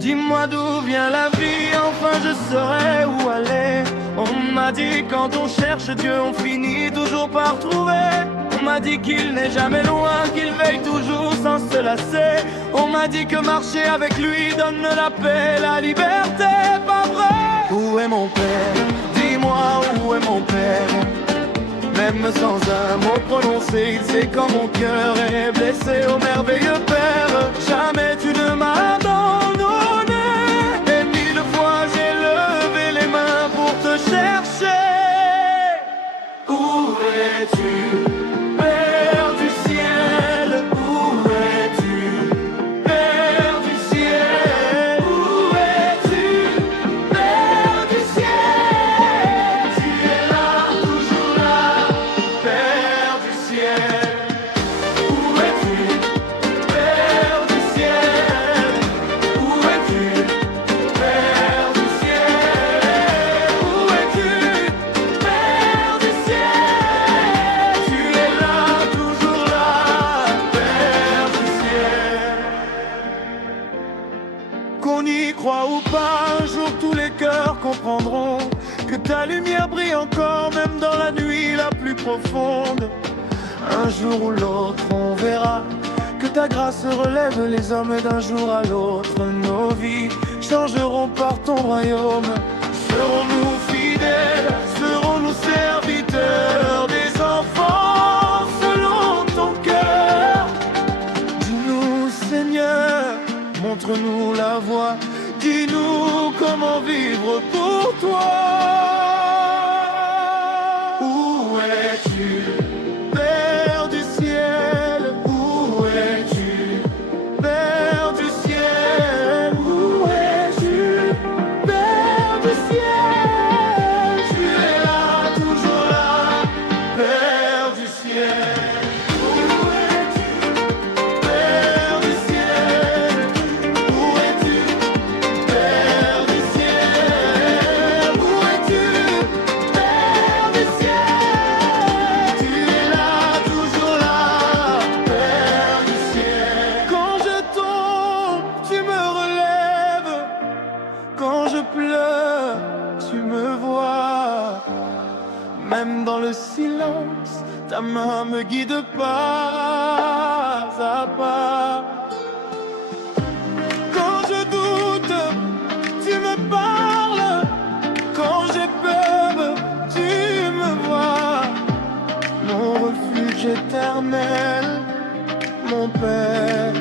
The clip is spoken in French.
Dis-moi d'où vient la vie, enfin je saurai où aller. On m'a dit quand on cherche Dieu, on finit toujours par trouver. On m'a dit qu'il n'est jamais loin, qu'il veille toujours sans se lasser. On m'a dit que marcher avec lui donne la paix, la liberté, pas vrai. Où est mon père? Dis-moi où est mon père? Même sans un mot prononcé, il sait quand mon cœur est blessé. Au merveilleux Père, jamais tu ne m'as abandonné. Et mille fois j'ai levé les mains pour te chercher. Où es-tu, Père du ciel? Où es-tu, Père du ciel? Où es-tu, Père du ciel? Tu es là, toujours là, Père du ciel. Où es-tu, Père du ciel? Où es-tu, Père du ciel? Où es-tu, Père du ciel? Tu es là, toujours là, Père du ciel. Qu'on y croit ou pas, un jour tous les cœurs comprendront que ta lumière brille encore, même dans la nuit la plus profonde. Un jour ou l'autre, on verra que ta grâce relève les hommes d'un jour à l'autre. Nos vies changeront par ton royaume. Serons-nous fidèles? Serons-nous serviteurs des enfants selon ton cœur? Dis-nous, Seigneur, montre-nous la voie. Dis-nous comment vivre pour toi. Où es-tu, Père du ciel? Où es-tu, Père du ciel? Où es-tu, Père du ciel? Tu es là, toujours là, Père du ciel. Où es-tu, Père du ciel? Où es-tu, Père du ciel? Où es-tu, Père du ciel? Tu es là, toujours là, Père du ciel. Quand je tombe, tu me relèves. Quand je pleure, tu me vois. Même dans le silence, ta main me guide pas à pas. Quand je doute, tu me parles. Quand j'ai peur, tu me vois. Mon refuge éternel, mon Père.